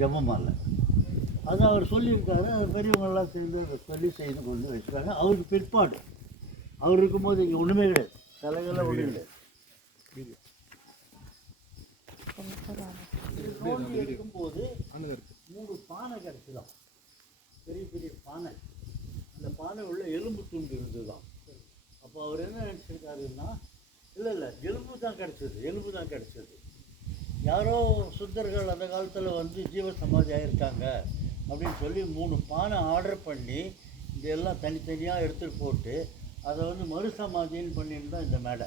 ஜெபமால அது அவர் சொல்லியிருக்காரு அது பெரியவங்கெல்லாம் சேர்ந்து அதை சொல்லி செய்து கொண்டு வச்சுருக்காங்க அவருக்கு பிற்பாடு. அவர் இருக்கும்போது இங்கே ஒன்றுமே கிடையாது. தலைகள்லாம் ஒன்றும் கிடையாது. எடுக்கும்போது மூணு பானை கிடச்சிதான் பெரிய பெரிய பானை. அந்த பானை உள்ள எலும்பு துண்டு இருந்துதான் அப்போ அவர் என்ன நினச்சிருக்காருன்னா இல்லை இல்லை எலும்பு தான் கிடச்சது எலும்பு தான் கிடச்சது. யாரோ சுத்தர்கள் அந்த காலத்தில் வந்து ஜீவ சமாதி ஆயிருக்காங்க அப்படின்னு சொல்லி மூணு பானை ஆர்டர் பண்ணி இதெல்லாம் தனித்தனியாக எடுத்துகிட்டு போட்டு அதை வந்து மறு சமாதின்னு பண்ணியிருந்தா இந்த மேடை.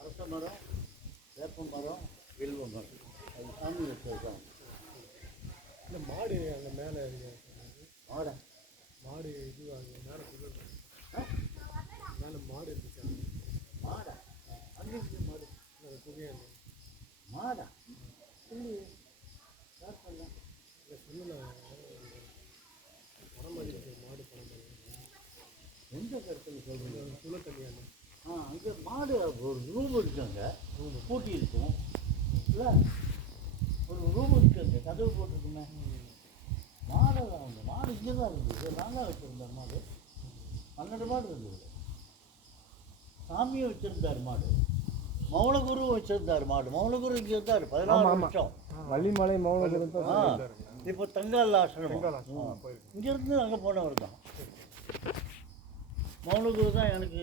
அரச மரம் வேப்ப மரம் வில்வ மரம். அது சாமி வச்சதுதான். இந்த மாடு அங்கே மேலே மாடு இது அங்கே மேலே சொல்லுங்க ஆ? மேலே மாடு இருந்துச்சு அங்க. மாடா அங்கே இருக்கு மாடு அந்த புகையாங்க மாடா இல்லையே யார் பண்ணா இல்லை சொன்னல படம் மாதிரி இருக்கு மாடு. படம் மாதிரி எந்த இடத்துல சொல்கிறீங்க சுள்ள தண்ணியாங்க ஆ அங்கே மாடு ஒரு ரூம் இருக்குங்க. ரூம் பூட்டி இருக்கும். இல்லை? ஒரு ரூம் இருக்குங்க கதவு போட்டிருக்குமே. மாடை தான் அவங்க மாடு இங்கே தான் இருந்தது நான் தான் வச்சுருந்தேன் மாடு. பன்னெண்டு மாடு இருந்தது. சாமியை வச்சுருந்தார் மாடு. மௌனகுரு வச்சுருந்தார் மாடு. மௌனகுரு இங்கே இருந்தார் பதினாறு வருஷம். வள்ளிமலை மௌனகிரம் ஆ. இப்போ தங்கால் ஆசிரமம். இங்கேருந்து அங்கே போனவர் தான். மௌனகுரு தான் எனக்கு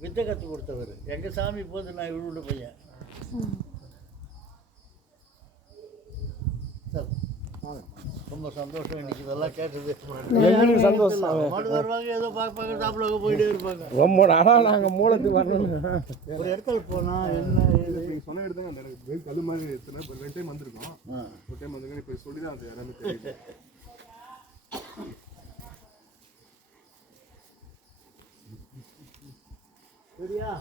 வித்தை கற்றுக் கொடுத்தவர். எங்கள் சாமி போது நான் இவ்வளோ பையன். ரொம்ப சந்தோஷம். இன்னைக்கு இதெல்லாம் கேட்டது எங்களுக்கு சந்தோஷம் மாடு வருவாங்க ஏதோ பார்ப்பாங்க சாப்பிடுவாங்க போயிட்டே இருப்பாங்க. ரொம்ப நாளாக நாங்கள் மூலத்துக்கு வரணும். ஒரு இடத்துல போனால் என்ன ஏது நீங்கள் சொன்ன இடத்துல அந்த வெயில் கல் மாதிரி எத்தனை ஒரு ரெண்டு டைம் வந்திருக்கோம். ஒரு டைம் இப்போ சொல்லி தான் அந்த எல்லாமே தெரியுது. சரியா?